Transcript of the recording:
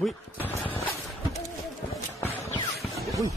喂。喂。